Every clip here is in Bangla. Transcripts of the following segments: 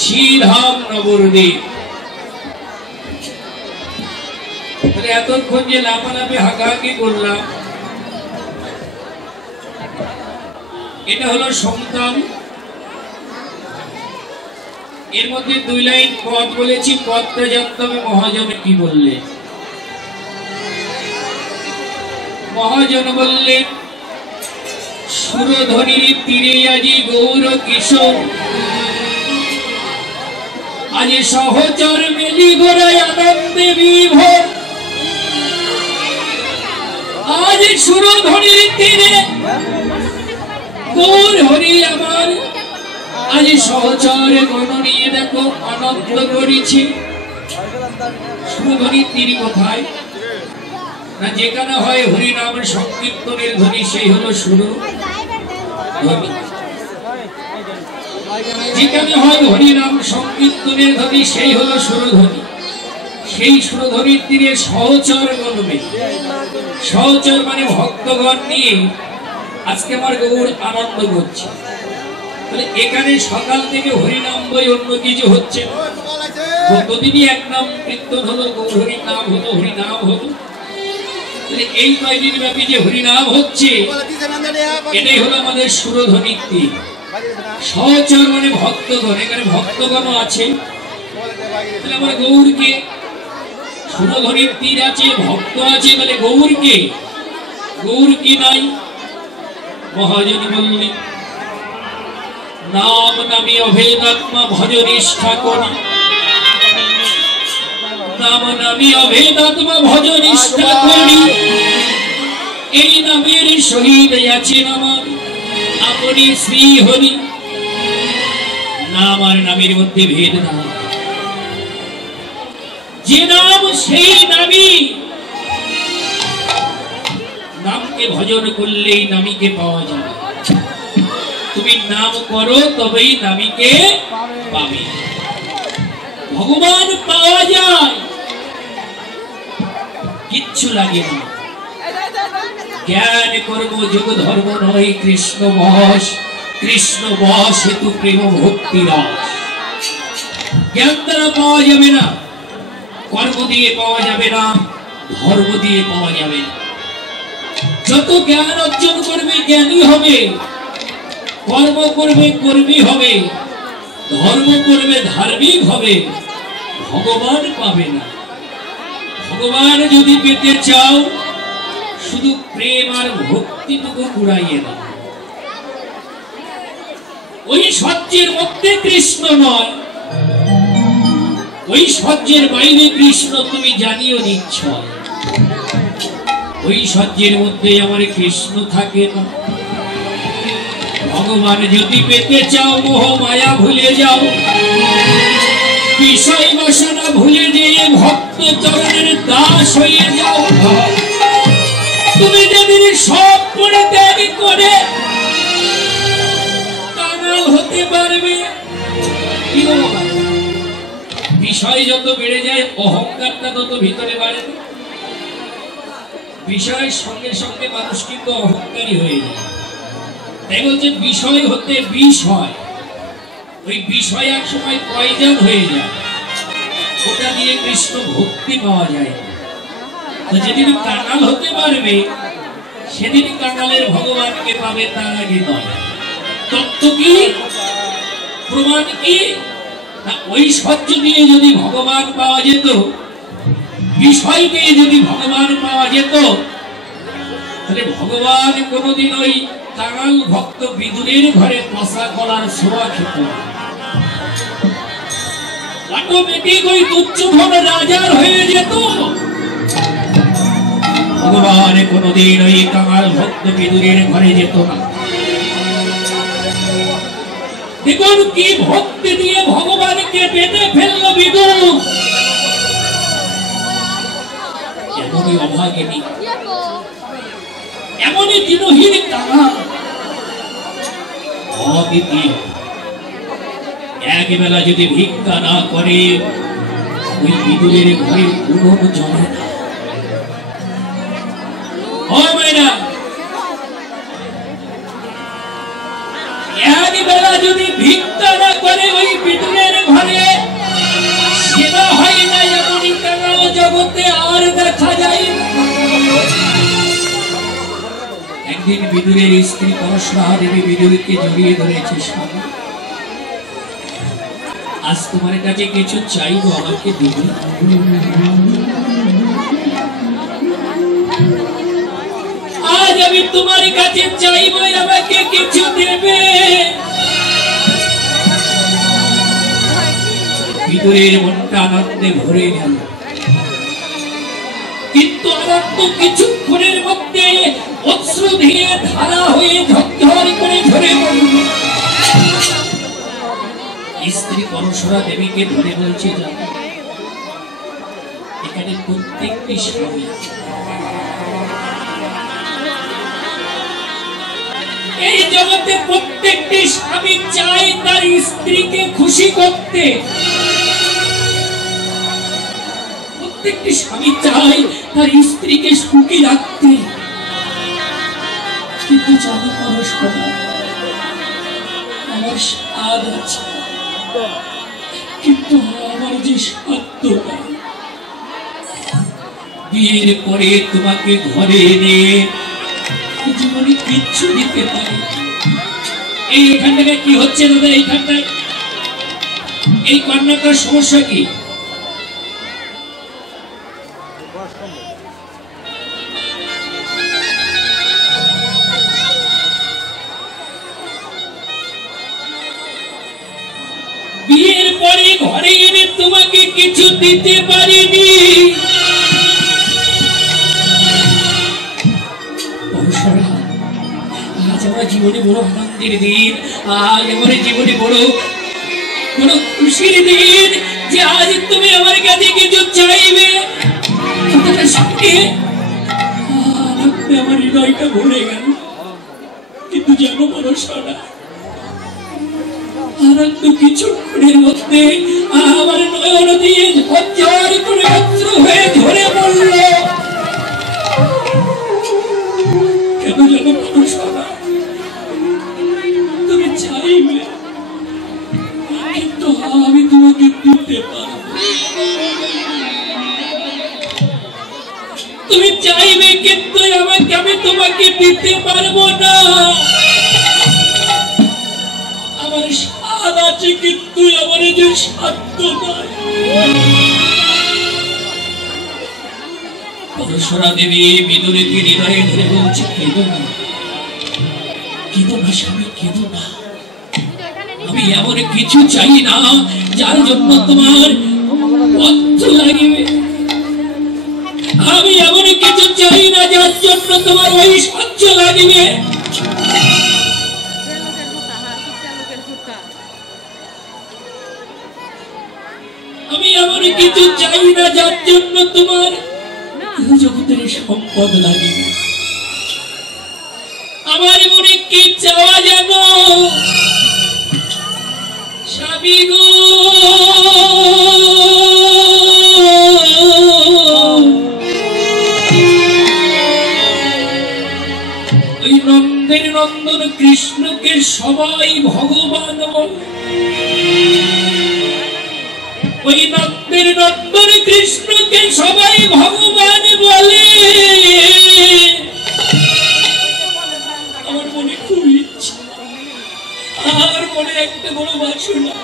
শ্রীধাম নবদ্বীপ। এতক্ষণ যে লাফালাফি হাঁকাহাঁকি করলাম, এটা হলো সমতাল। এর মধ্যে 2 লাইন পদ বলেছি, পদটা জানতে হবে মহাজন কি বললে। মহাজন বললেন, সুরধনির তীরে আজি গৌর কিশোর, আজ সহচর মেলি গোড়ায় আনন্দে বিভোর। আজ সুরধনির তীরে গৌর হরি আমার, আজ সহচর গণ নিয়ে দেখো আনন্দ করেছি। সুরধনির তীর কোথায় না, যেখানে হয় হরিনাম সংকীর্তনের ধ্বনি সেই হলো সুরধনি। যেখানে হয় হরিনাম সংকীর্তনের ধ্বনি সেই হলো সুরধনি। সেই সুরধনির তীরে সহচর গণবে, সহচর মানে ভক্তগণ নিয়ে আজকে আমার গৌর আনন্দ করছে। তাহলে এখানে সকাল থেকে হরিনাম বই অন্য কিছু হচ্ছে, প্রতিদিনই এক নাম কীর্তন হলো, গৌর হরি নাম হলো, হরিনাম হলো। এই কয়দিন ব্যাপী যে হরিনাম হচ্ছে, এটাই হলো আমাদের সুরধনির তীর। সহচর মানে ভক্তগণ, এখানে ভক্তগণও আছে। আমার গৌরকে, সুরধনির তীর আছে, ভক্ত আছে, বলে গৌরকে, গৌর কি নাই? মহাজন বললেন, নাম নামে অভেদাত্মা ভজ নিষ্ঠা করি, নাম নামে অভেদাত্মা ভজ নিষ্ঠা করি। এই নামের সহিত আছেন আমার আপনি শ্রী হরি। নাম আর নামের মধ্যে ভেদ নাই, যে নাম সেই নামই। নামকে ভজন করলেই নামীকে পাওয়া যাবে। তুমি নাম করো তবেই নামীকে পাবে। ভগবান পাওয়া যায়, কিচ্ছু লাগে না। জ্ঞান কর্ম যোগ ধর্ম নয়, কৃষ্ণ বশ, কৃষ্ণ বশ হেতু প্রেম ভক্তি রস। জ্ঞান দ্বারা পাওয়া যাবে না, কর্ম দিয়ে পাওয়া যাবে না, ধর্ম দিয়ে পাওয়া যাবে না। যত জ্ঞান অর্জন করবে জ্ঞানী হবে, কর্ম করবে কর্মী হবে, ধর্ম করবে ধার্মিক হবে, ভগবান পাবে না। ভগবান যদি পেতে চাও, শুধু প্রেম আর ভক্তিটুকু কুড়াইয়ে দাও। ওই সহ্যের মধ্যে কৃষ্ণ নয়, ওই সহ্যের বাইরে কৃষ্ণ তুমি জানিও নিশ্চয়। ওই সহ্যের মধ্যে আমার কৃষ্ণ থাকে না। ভগবান যদি পেতে চাও, মোহ মায়া ভুলে যাও, বিষয় বাসনা ভুলে দিয়ে ভক্ত চরণের দাস হয়ে যাও। তুমি যদি সব পরিত্যাগ করে কাঙাল হতে পারবে। বিষয় যত বেড়ে যায়, অহংকারটা তত ভিতরে বাড়ে। বিষয়ের সঙ্গে সঙ্গে মানুষ কিন্তু অহংকারী হয়ে যায়। তাই বলছে বিষয় হতে বিষ হয়। ওই বিষয় এক সময় পয়জন হয়ে যায়, ওটা দিয়ে কৃষ্ণ ভক্তি পাওয়া যায়। তো যেদিন কাঙাল হতে পারবে, সেদিন কাঙালের ভগবানকে পাবে, তার আগে নয়। তত্ত্ব কি, প্রমাণ কি? ওই সহ্য দিয়ে যদি ভগবান পাওয়া যেত, বিষয় দিয়ে যদি ভগবান পাওয়া যেত, তাহলে ভগবান কোনদিন ওই কাঙাল ভক্ত বিদুরের ঘরে কষা কলার সোয়া খেত। অটোমেটিক ওই তুচ্ছধন রাজার হয়ে যেত। ভগবান কোনদিন ওই কাঙাল ভক্ত বিদুরের ঘরে যেত না। দেখুন কি ভক্তি দিয়ে ভগবানকে বেঁধে ফেললো বিদুর। এমনই অভাগিনী, এমনই দিনহীন কাঙাল, অদ্বিতীয়। এক বেলা যদি ভিক্ষা না করে, ওই বিদুরের ঘরে উনুন জ্বলে না। ও মেয়েরা, এক বেলা যদি ভিক্ষা না করে, ওই বিদুরের একদিন বিদুরের স্ত্রী পরশুরা দেবী বিদুরকে জড়িয়ে ধরেছে, স্বামী আজ তোমার কাছে কিছু চাইবো, আমাকে দিবে? আজ আমি তোমার কাছে চাইবো, আমাকে কিছু দেবে? বিদুরের মনটা আনন্দে ভরে গেল, কিন্তু আনন্দ কিছুক্ষণের মধ্যে অশ্রু দিয়ে ধারা হয়ে ঝরঝর করে ঝরে পড়ল। স্ত্রী পরশুরা দেবীকে ধরে বলছে, জানো এখানে প্রত্যেকটি স্বামী, এই জগতে প্রত্যেকটি স্বামী চায় তার স্ত্রীকে খুশি করতে, প্রত্যেকটি স্বামী চায় তার স্ত্রীকে সুখী রাখতে, কিন্তু জানো পরশুরা, আমার স্বাদ আছে, কিন্তু আমার যে সাধ্য নাই। বিয়ের পরে তোমাকে ঘরে এনে জীবনে কিচ্ছু দিতে পারি। এইখানটায় কি হচ্ছে দাদা? এইখানটায় এই কন্যাটার সমস্যা কি? বিয়ের পরে ঘরে এনে তোমাকে কিছু দিতে পারিনি। আজ আমার জীবনে বড় আনন্দের দিন, আজ আমার জীবনে বড় বড় খুশির দিন যে আজ তুমি আমার কাছে কিছু চাইবে। কথাটা শুনে আমার হৃদয়টা ভরে গেল, কিন্তু জানো পরশুরা, আনন্দ কিছুক্ষণের মধ্যে আমার নয়ন দিয়ে ঝরঝর করে অশ্রু হয়ে ঝরে পড়ল। কেন জানো পরশুরা, তুমি চাইবে কিন্তু আমি তোমাকে দিতে পারবো। তুমি চাইবে কিন্তু আমাকে আমি তোমাকে দিতে পারবো না। আমার স্বাদ আছে কিন্তু আমার যে সাধ্য নাই। পরশুরা দেবী বিদুরকে হৃদয়ে ধরে বলছে, কেঁদো না, কেঁদো না স্বামী, কেঁদো না। আমি এমন কিছু চাই না যার জন্য তোমার কষ্ট লাগবে। আমি এমন কিছু চাই না যার জন্য তোমার ঐশ্বর্য লাগবে। আমি এমন কিছু চাই না যার জন্য তোমার জগতের সম্পদ লাগবে। আমার মনে কি চাওয়া জানো স্বামী গো? ওই নন্দের নন্দন কৃষ্ণকে সবাই ভগবান বলে, ওই নন্দের নন্দন কৃষ্ণকে সবাই ভগবান বলে। আমার মনে খুব ইচ্ছা, আমার মনে একটা বড় বাসনা,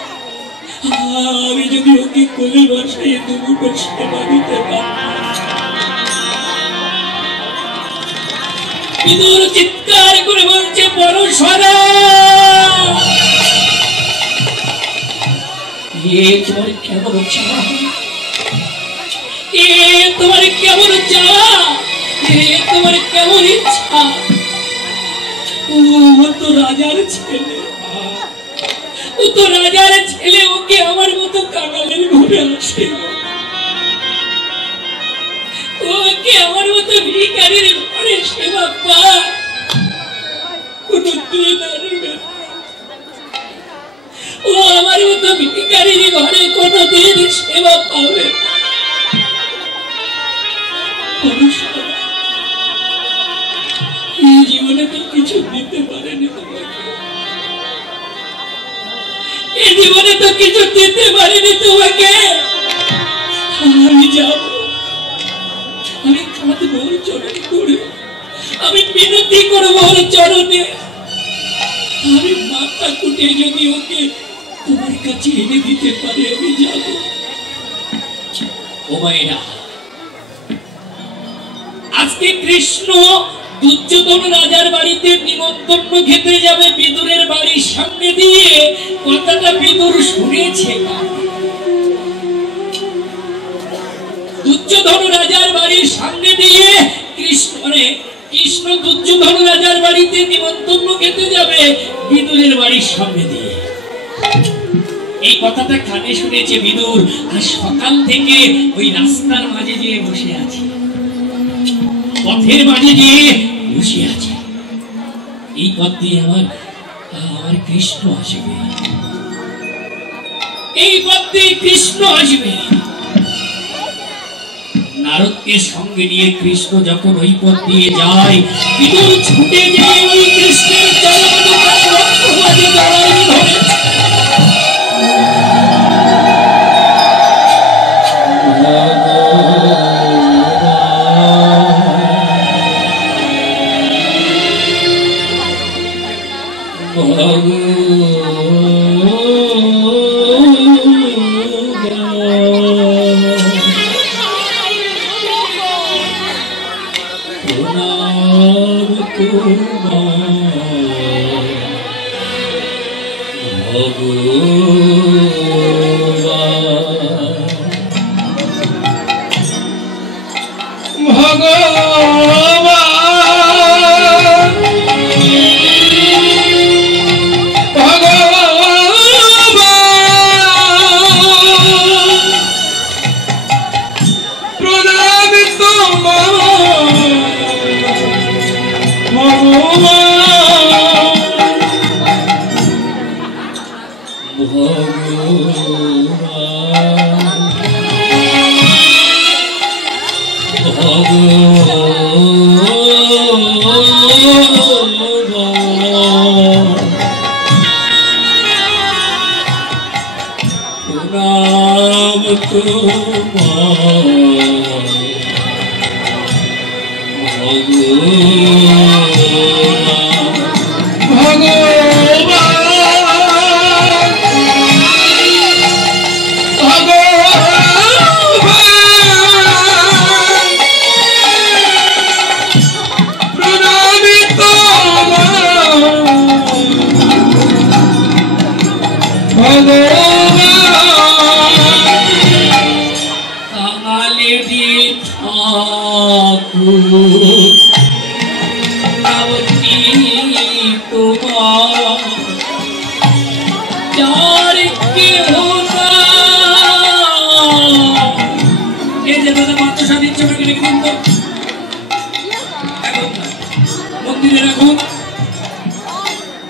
আমি যদি ওকে কোলে বসাই দুটো সেবা দিতে পারতাম। বিদুর চিৎকার করে বলছে, পরশুরা তোমার কেমন চাওয়া, তোমার কেমন চাওয়া, তোমার কেমন ইচ্ছা? ও তো রাজার ছেলে, ও তো রাজার ছেলে, ওকে আমার মতো কাঙালের ঘরে আসে, ওকে আমার মতো ভিখারির ঘরে সেবা পায়, কোন দিন আসবে। ও আমার মতো ভিখারির ঘরে কোনদিন সেবা পাবে। এই জীবনে তো কিছু দিতে পারেনি তোমাকে, এই জীবনে তো কিছু দিতে পারিনি তোমাকে। আমি যাব, আমি কাঁদবো, চলে করে, আমি মিনতি করব ওর চরণে, আমি মাথা কুটে যদি ওকে তোমার কাছে এনে দিতে পারে আমি যাব। ও মায়েরা, আজকে কৃষ্ণ দুর্যোধন রাজার বাড়িতে নিমন্ত্রণ খেতে যাবে বিদুরের বাড়ির সামনে দিয়ে। কথাটা বিদুর শুনেছে। দুর্যোধন রাজার বাড়ির সামনে দিয়ে কৃষ্ণ দুর্যোধন রাজার বাড়িতে নিমন্ত্রণ খেতে যাবে বিদুরের বাড়ির সামনে দিয়ে। এই কথাটা কানে শুনেছে বিদুর, আর সকাল থেকে ওই রাস্তার মাঝে যেয়ে বসে আছে, পথের মাঝে যেয়ে বসে আছে। এই পথ দিয়ে আমার কৃষ্ণ আসবে, এই পথ দিয়ে কৃষ্ণ আসবে। নারদকে সঙ্গে নিয়ে কৃষ্ণ যখন ওই পথ দিয়ে যায়, বিদুর ছুটে যায় ওই কৃষ্ণের চরণে ধরে।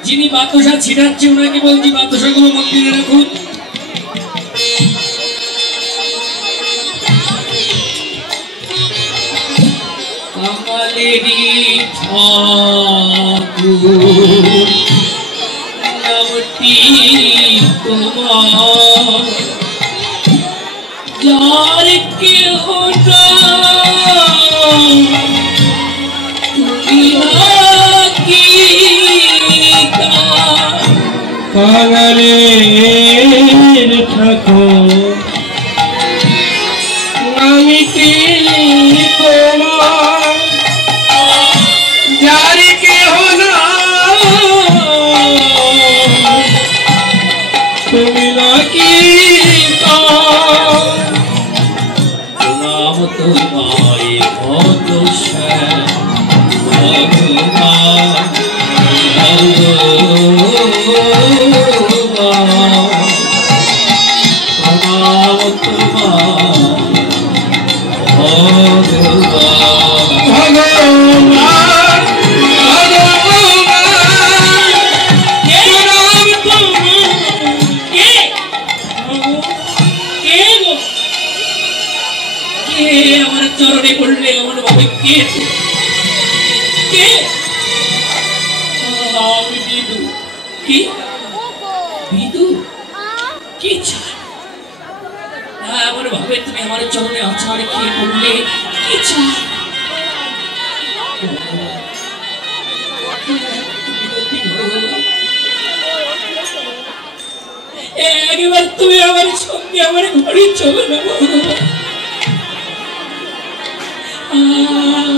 যিনি বাতাসা ছিটাচ্ছে ওনাকে বলছি বাতাসাগুলো মন্দিরে রাখুন। কাঙালেরই ঠাকুর নামটি তোমার, যার কেহ কাঙালের ঠাকুর নামটি তোমার, যার কেহ তুমি নাকি নাম তোমায় ভক্ত ভগবান আমার চরণে পড়লে আমার ভাবে কে কে আমি বিদু। কি বিদু? কি চাই? আমার ভাবে তুমি আমার চরণে আছাড় খেয়ে পড়লে কি চাই? একবার তুমি আমার সঙ্গে আমার ঘরে চলো না ভগবান।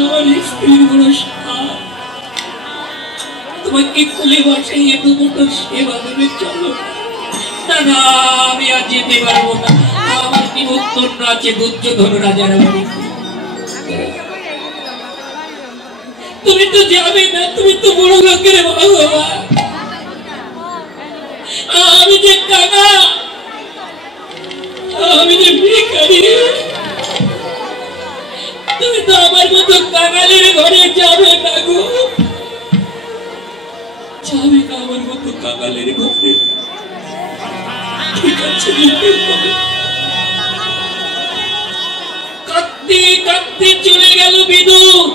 আমার স্ত্রীর বড় সাপ, তোমাকে কোলে বসাইয়ে দুটো সেবা দেবে, চলো না। না, আমি আর যেতে পারবো না। আমার নিমন্ত্রণ আছে দুর্যোধন রাজার বাড়িতে। তুমি তো যাবে না, তুমি তো বড় লোকের ভগবান। আমি যে কাঙা, আমি যে ভিখারি, তুমি তো আমার মতো কাঙালের ঘরে যাবে না গো, যাবে না আমার মতো কাঙালের ঘরে। ঠিক আছে, কাঁদতে কাঁদতে চলে গেল বিদুর।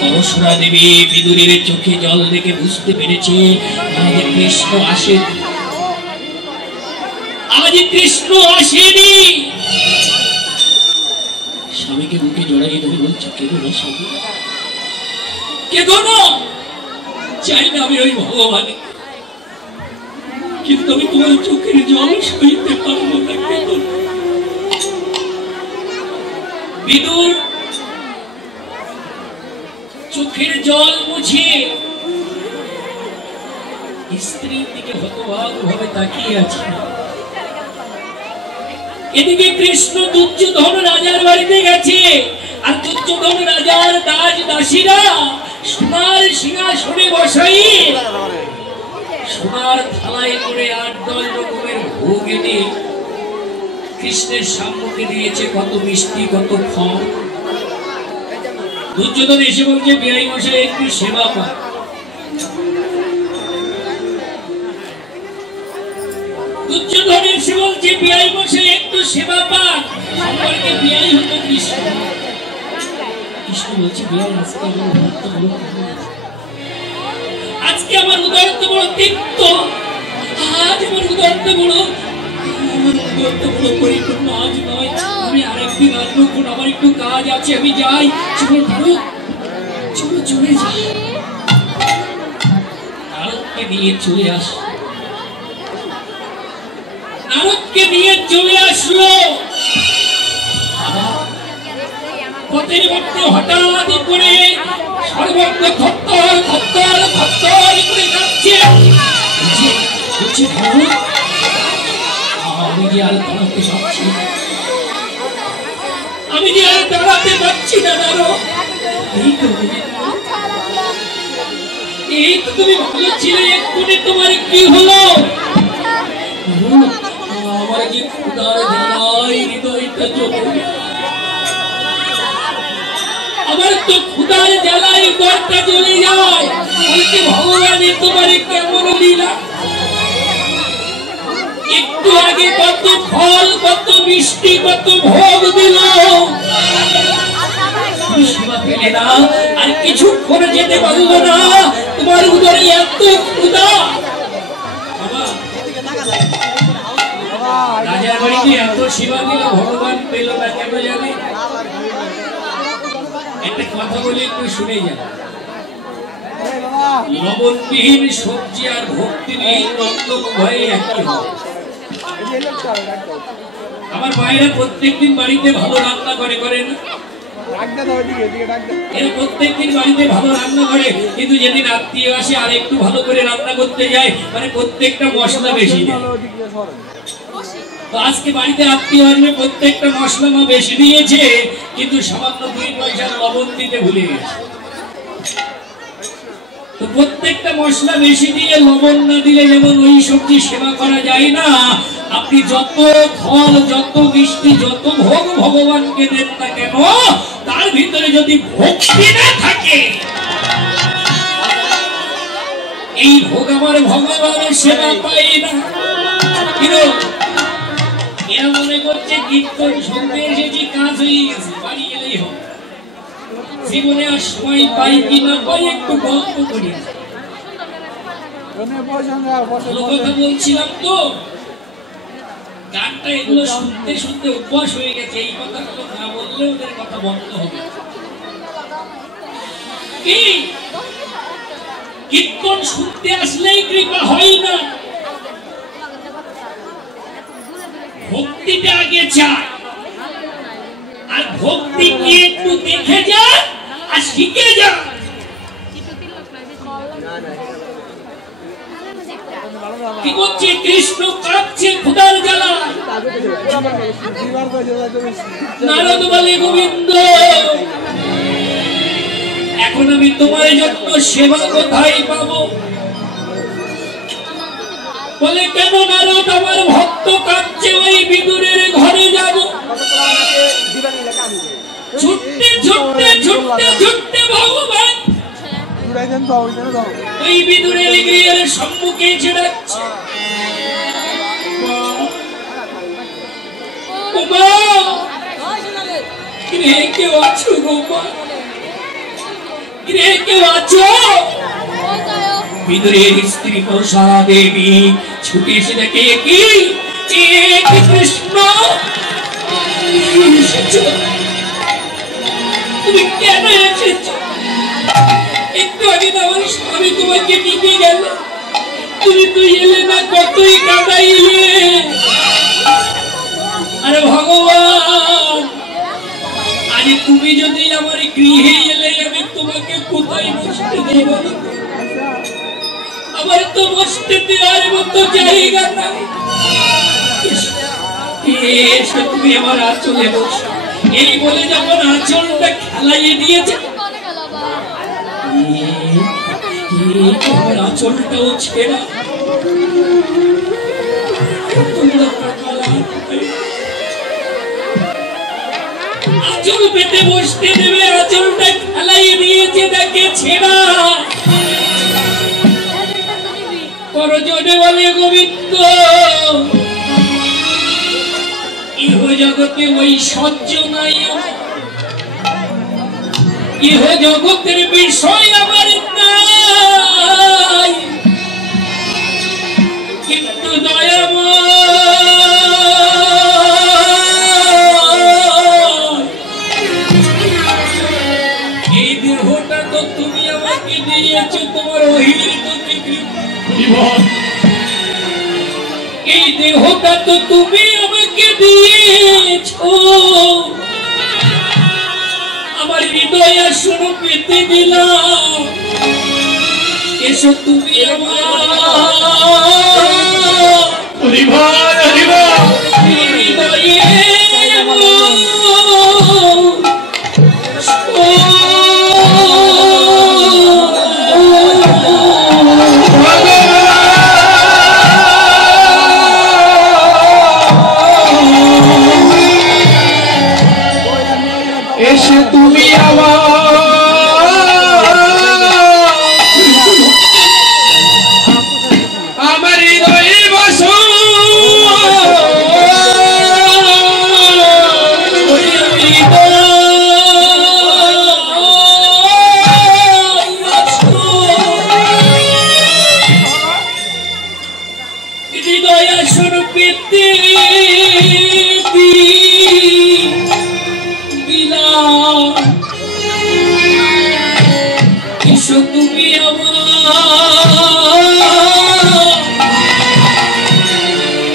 পরশুরা দেবী বিদুরের চোখে জল দেখে বুঝতে পেরেছে আজ কৃষ্ণ আসেনি, আজ কৃষ্ণ আসেনি। স্বামীকে বুকে জড়াই ধরে বলছে, কেঁদো না স্বামী, কেঁদো না। চাই না আমি ওই ভগবান, কিন্তু আমি তোমার চোখের জল সইতে পারবো না, কেঁদো না। বিদুর চোখের জল মুছিয়ে স্ত্রীর দিকে হতভাগ ভাবে তাকিয়ে আছে। এদিকে কৃষ্ণ দুর্যোধন রাজার বাড়িতে গেছে, আর দুর্যোধন রাজার দাস দাসীরা সোনার সিংহাসনে বসাই সোনার থালায় করে ৮-১০ রকমের ভোগ এনে কৃষ্ণের সম্মুখে দিয়েছে, কত মিষ্টি, কত ফল। দুর্যোধন এসে বলছে, বিআই মশাই একটু সেবা পান। দুর্যোধন এসে বলছে, বিআই মশাই একটু সেবা পান। সম্পর্কে বিআই হতো কৃষ্ণ। কৃষ্ণ বলছে, বিআই আজকে আমার উদরত বড় তিক্ত, আজ আমার উদরত বড় পরিপূর্ণ, আজ নয়, আমি আরেকদিন আসবো, আমার একটু কাজ আছে, আমি যাই। চলো চলে যাই। নারদকে নিয়ে চলে আস, নারদকে নিয়ে চলে আসলো। পথের মধ্যে হঠাৎ করে সর্বঙ্গ থরথর থরথর থরথর করে কাঁপছে। আমি যে আর দাঁড়াতে পারছি না, আমি যে আর দাঁড়াতে পারছি না। এই তো তুমি ভালো ছিলে, এক্ষুনি তোমার কি হলো? আমার যে ক্ষুধার জ্বালায় হৃদয়টা জ্বলে, আমার তো ক্ষুধার জ্বালায় ঘরটা জ্বলে যায়। বলছে, ভগবানের তোমার কেমন লীলা! একটু আগে কত ফল, কত মিষ্টি, কত ভোগ দিল, সেবা পেলে না, আর কিছুক্ষণ যেতে পারলো না, তোমার উদরে এত ক্ষুধা। রাজার বাড়িতে এত সেবা দিল, ভগবান পেল না কেন জানে? একটা কথা বলে একটু শুনে যান। লবণবিহীন সবজি আর ভক্তিবিহীন অন্ন উভয়ে একই হয়। আমার মায়েরা প্রত্যেকদিন বাড়িতে ভালো রান্না করে, করে না? এরা প্রত্যেকদিন বাড়িতে ভালো রান্না করে, কিন্তু যেদিন আত্মীয় আসে আর একটু ভালো করে রান্না করতে যায়, মানে প্রত্যেকটা মশলা বেশি দেয়। তো আজকে বাড়িতে আত্মীয় আসবে, প্রত্যেকটা মশলা মা বেশি দিয়েছে, কিন্তু সামান্য 2 পয়সার লবণ দিতে ভুলে গেছে। তো প্রত্যেকটা মশলা বেশি দিয়ে লবণ না দিলে যেমন ওই সবজি সেবা করা যায় না, আপনি যত ফল, যত মিষ্টি, যত ভোগ ভগবানকে দেন না কেন, তার ভিতরে যদি ভক্তি না থাকে, এই ভোগ আমার ভগবানের সেবা পাই না। কিন্তু এরা মনে করছে কীর্তন শুনতে এসেছি, কাজ হয়ে গেছে, বাড়ি গেলেই হবে। জীবনে আর সময় পাই কি না পাই, একটু গল্প করি। ভালো কথা বলছিলাম তো, গানটা এগুলো শুনতে শুনতে অভ্যাস হয়ে গেছে। এই কথাগুলো না বললে ওদের কথা বন্ধ হবে। কি কীর্তন শুনতে আসলেই কৃপা হয় না, ভক্তিটা আগে চায়, আর ভক্তি কি একটু দেখে যা আর শিখে যা। কি করছে কৃষ্ণ? কাঁদছে ক্ষুধার জ্বালায়। নারদ বলে, গোবিন্দ এখন আমি তোমার জন্য সেবা কোথায় পাবো? বলে, কেন নারদ? আমার ভক্ত কাঁদছে, ওই বিদুরের ঘরে যাব। ছুটতে ছুটতে ছুটতে ছুটতে ভগবান ওই বিদুরের গৃহের সম্মুখে এসে ডাকছে, গৃহে কেউ আছো গো মা? গৃহে কেউ আছো? বিদুরের স্ত্রী কৌশলা দেবী ছুটে এসে দেখে, কি কৃষ্ণ তুমি কেন এসেছো? একটু আগে আমার স্বামী তোমাকে নিতে গেল, তুমি তো এলে না, কতই কাঁদাইলে। আরে ভগবান, আরে তুমি যদি আমার গৃহে এলে আমি তোমাকে কোথায় বসতে দেব? আমার তো বসতে দেওয়ার মতো জায়গা নাই। এসে তুমি আমার আঁচলে বসো। এই বলে যখন আঁচলটা খেলাইয়ে দিয়েছে, আমার আঁচলটাও ছেড়া। আঁচল পেতে বসতে দেবে, আঁচলটা খেলাইয়ে দিয়েছে, দেখে ছেড়া। করজোড়ে বলে, গোবিন্দ ইহ জগতে ওই সহ্য নাই, ইহ জগতের বিষয় আমার নাই, কিন্তু এই দেহটা তো তুমি আমাকে দিয়েছো, তোমার অহিত কৃপা। এই দেহটা তো তুমি আমাকে দিয়েছো, আমার হৃদয় আসন পেতে দিলাম। এসো তুমি আমার হৃদয়ে এসে তুমি আমার হৃদয়ে বসো। হৃদয় আসন পেতে এসো তুমি আমার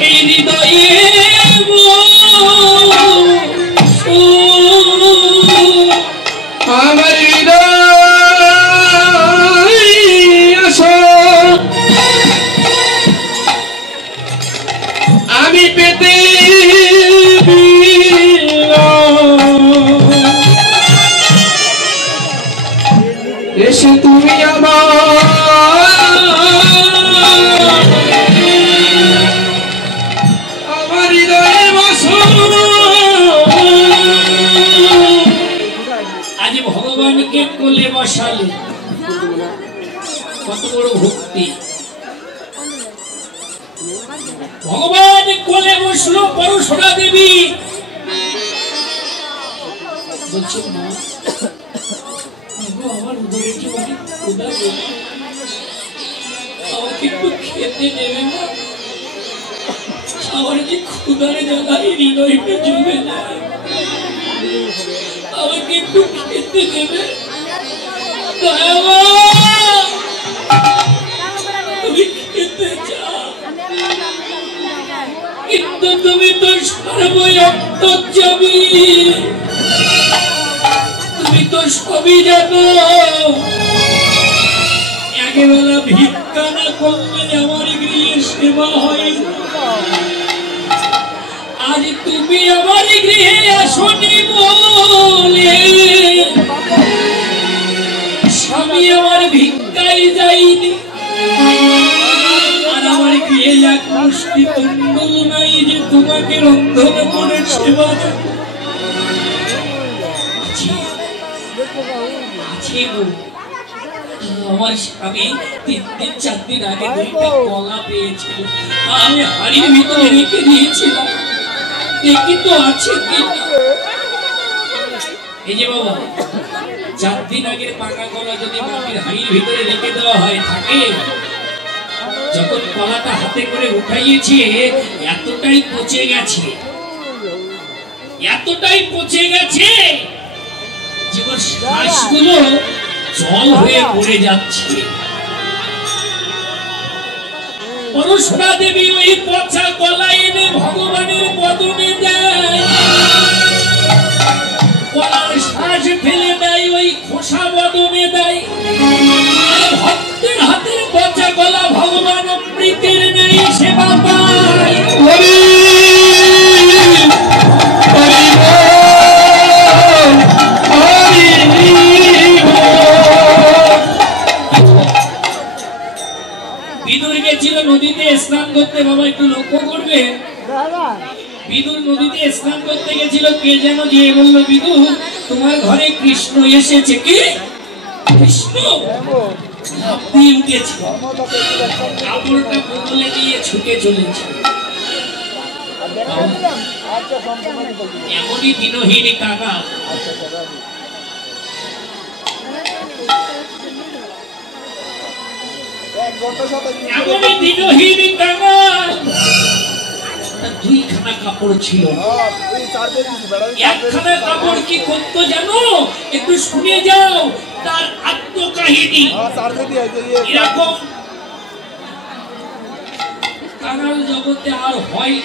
এই হৃদয়ে আমার হৃদয় আসো, আমি পেতে এসে তুমি আমার হৃদয়ে বসো। আজ ভগবানকে কোলে বসালে, কত বড় ভক্তি। ভগবান কোলে বসলো পরশুরা দেবী, বলছেন না আমার উদরে কি অনেক ক্ষুধা পেয়েছে, আমাকে একটু খেতে দেবে না? আমার যে ক্ষুধার জ্বালায় হৃদয়টা জ্বলে যায়, আমাকে একটু খেতে দেবে? তুমি খেতে চাও? কিন্তু তুমি তো সর্বই অন্তর্যামী, তুমি তো সবই জানো। একবেলা ভিক্ষা না করলে আমার গৃহে সেবা হয় না। আজ তুমি আমার গৃহে আসনি বলে স্বামী আমার ভিক্ষায় যাইনি, আর আমার গৃহে এক মুষ্টি তুণ্ডল নাই যে তোমাকে রন্ধন করে সেবা দেব। আমার স্বামী 3 দিন 4 দিন আগে 2টা কলা পেয়েছিল, আমি হাড়ির ভিতরে রেখে দিয়েছিলাম, দেখি তো আছে কিনা। এই যে বাবা, 4 দিন আগের পাকা কলা যদি মাটির হাড়ির ভিতরে রেখে দেওয়া হয় থাকে, যখন কলাটা হাতে করে উঠাইয়েছি এতটাই পচে গেছে, এতটাই পচে গেছে যে শ্বাসগুলো জল হয়ে পড়ে যাচ্ছে। পরশুরা দেবী ওই পচা কলা এনে ভগবানের বদনে দেয়, কলার শ্বাস ফেলে দেয়, ওই খোসা বদনে দেয়। আর ভক্তের হাতের পচা কলা ভগবান অমৃতের নেই সেবা পায়। বিদুর গেছিল নদীতে স্নান করতে, বাবা একটু লক্ষ্য করবে। বিদুর নদীতে স্নান করতে গেছিল, কে যেন যে বলল, বিদুর তোমার ঘরে কৃষ্ণ এসেছে। কি কৃষ্ণ? আপনি উঠেছে, কাপড়টা বদলে দিয়ে ছুটে চলেছে। এমনই দিনহীন কাকা, এমনই দিনহীন কাকা। 2খানা কাপড় ছিল, একখানা কাপড় কি করতো জানো? একটু শুনে যাও তার আত্মকাহিনী। এরকম কাঙাল জগতে আর হয়।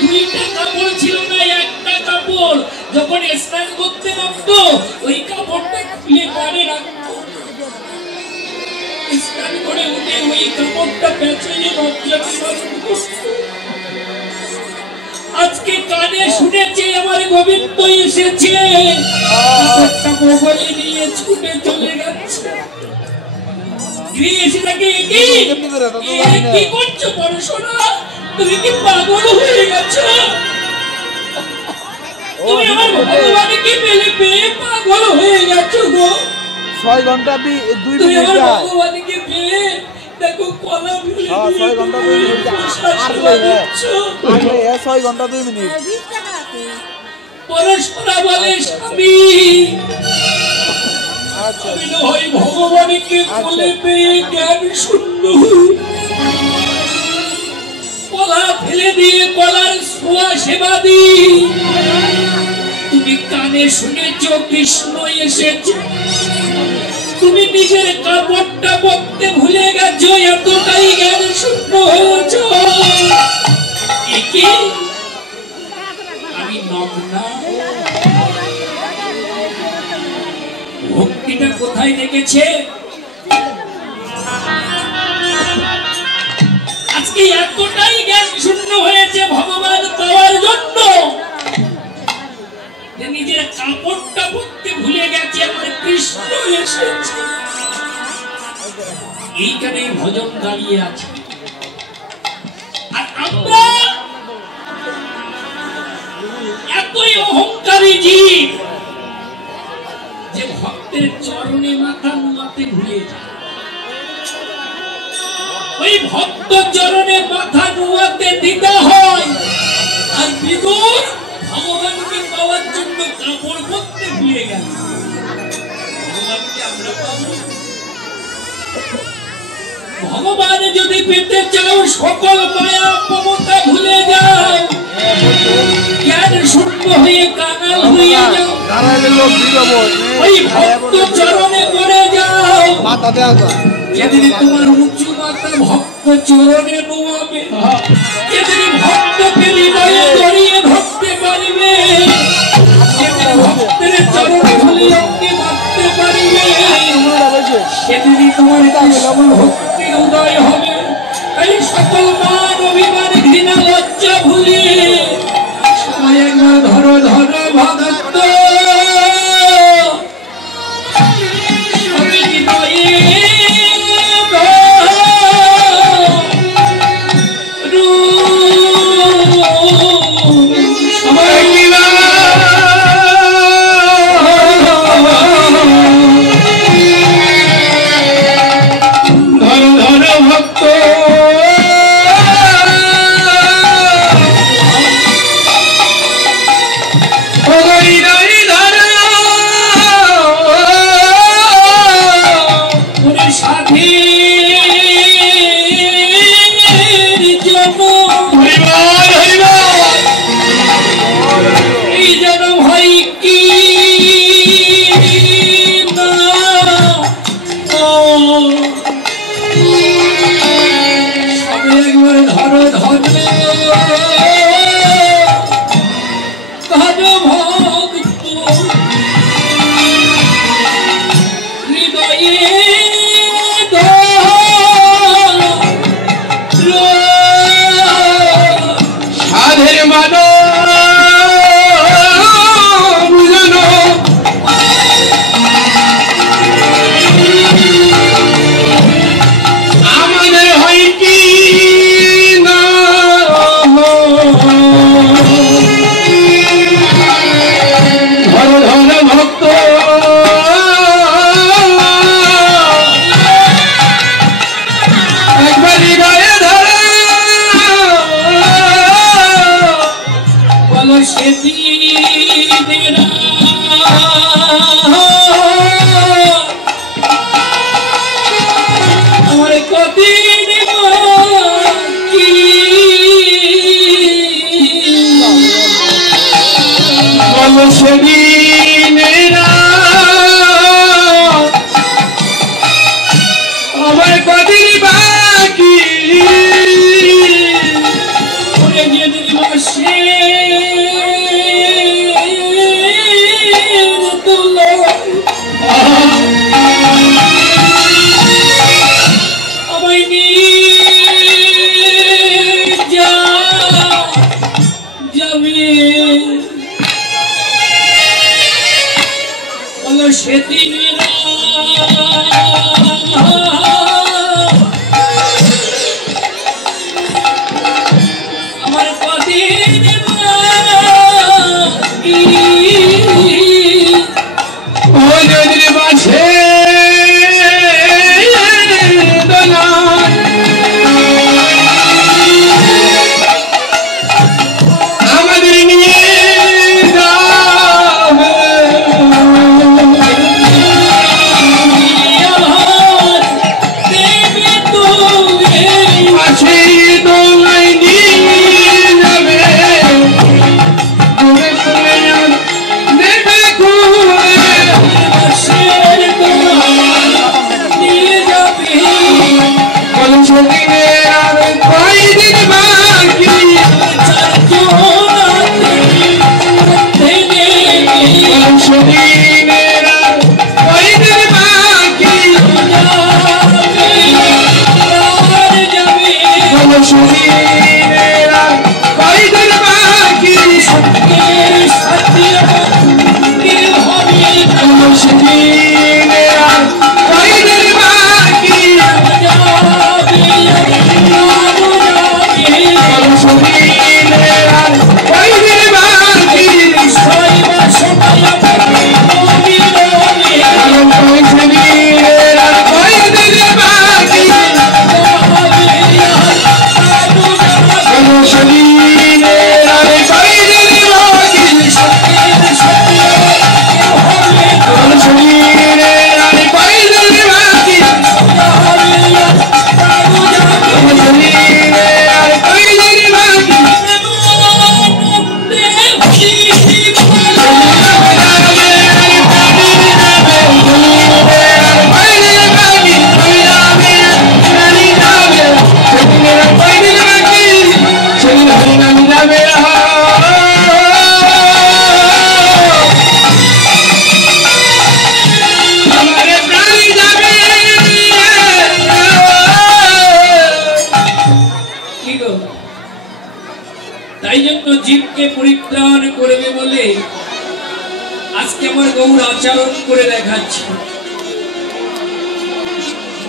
2টা কাপড় ছিল না, একটা কাপড়। যখন স্নান করতে নামতো ওই কাপড়টা খুলে পারে রাখতো, স্নান করে উঠে ওই কাপড়টা পেঁচিয়ে আজকে কানে শুনেছে আমার গোবিন্দ এসেছে, কাপড়টা মোবাইলে নিয়ে ছুটে চলে গেছে। কি করছো পড়াশোনা? তুমি কি পাগল হয়ে গেছো? তুমি আমার ভগবানকে পেলে পেয়ে পাগল হয়ে গেছো গো। 6 ঘন্টা 2 মিনিট ভগবানকে পেয়ে দেখো কলা ফেলে 6 ঘন্টা 2 মিনিট আসলে 6 ঘন্টা 2 মিনিট। পরস্পরা বলে স্বামী, আমি নয় ভগবানকে কোলে পেয়ে জ্ঞান শূন্য, কলা ফেলে দিয়ে কলার ছোঁয়া সেবা দিই। তুমি কানে শুনেছ কৃষ্ণ এসেছে, তুমি নিজের কাপড়টা পরতে ভুলে গেছো, এতটাই জ্ঞান শূন্য হয়েছ। আমি নগ্না। ভক্তিটা কোথায় দেখেছে? আজকে এতটাই জ্ঞান শূন্য হয়েছে ভগবান পাওয়ার জন্য, নিজের কাপড়টা পরতে ভুলে গেছে, আমার কৃষ্ণ এসেছে। এইখানে ভজন দাঁড়িয়ে আছে। আর আমরা এতই অহংকারী জীব যে ভক্তের চরণে মাথা নুয়াতে ভুলে যায়। ওই ভক্ত চরণে মাথা নুয়াতে দিতে হয়, আর বিদুর ভগবানকে পাওয়ার জন্য কাপড় পরতে ভুলে গেল। ভগবানকে আমরা পাবো। ভগবান যদি পেতে চাও সকল মায়া মমতা ভুলে যাও, জ্ঞান শূন্য হয়ে কাঙাল হয়ে যাও, ওই ভক্ত চরণে পড়ে যাও। যেদিন তোমার উঁচু মাথা ভক্ত চরণে নোয়াবে, যেদিন সেদিনই তোমার ভক্তির উদয় হবে। তাই সকল মান অভিমান ঘৃণা লজ্জা ভুলিয়ে সবাই একবার ধরো ধরো ভগত তাই জন্য জীবকে পরিত্রাণ করবে বলে আজকে আমার গৌর আচরণ করে দেখাচ্ছে।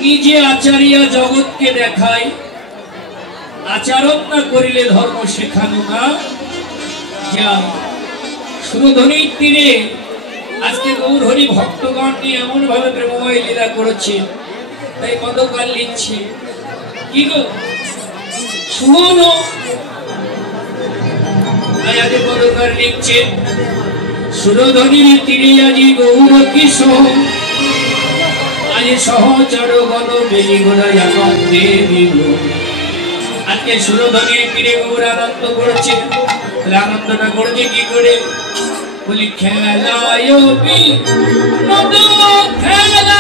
নিজে আচারিয়া জগৎকে দেখায়, আচরণ না করিলে ধর্ম শেখানো না যায়। সুরধনির তীরে আজকে গৌর হরি ভক্তগণ নিয়ে এমন ভাবে প্রেমময় লীলা করেছে, তাই পদকাল লিখছে কি গো শুনো, আজ পদকাল লিখছে সুরধনির তীরে আজি গৌর কিশোর, আজ সহচর গণ বেলি গোড়া আনন্দে বিভোর। আজকে সুরধনির তীরে গৌর আনন্দ করছে, আনন্দটা করছে কি করে বলি খেলায় খেলা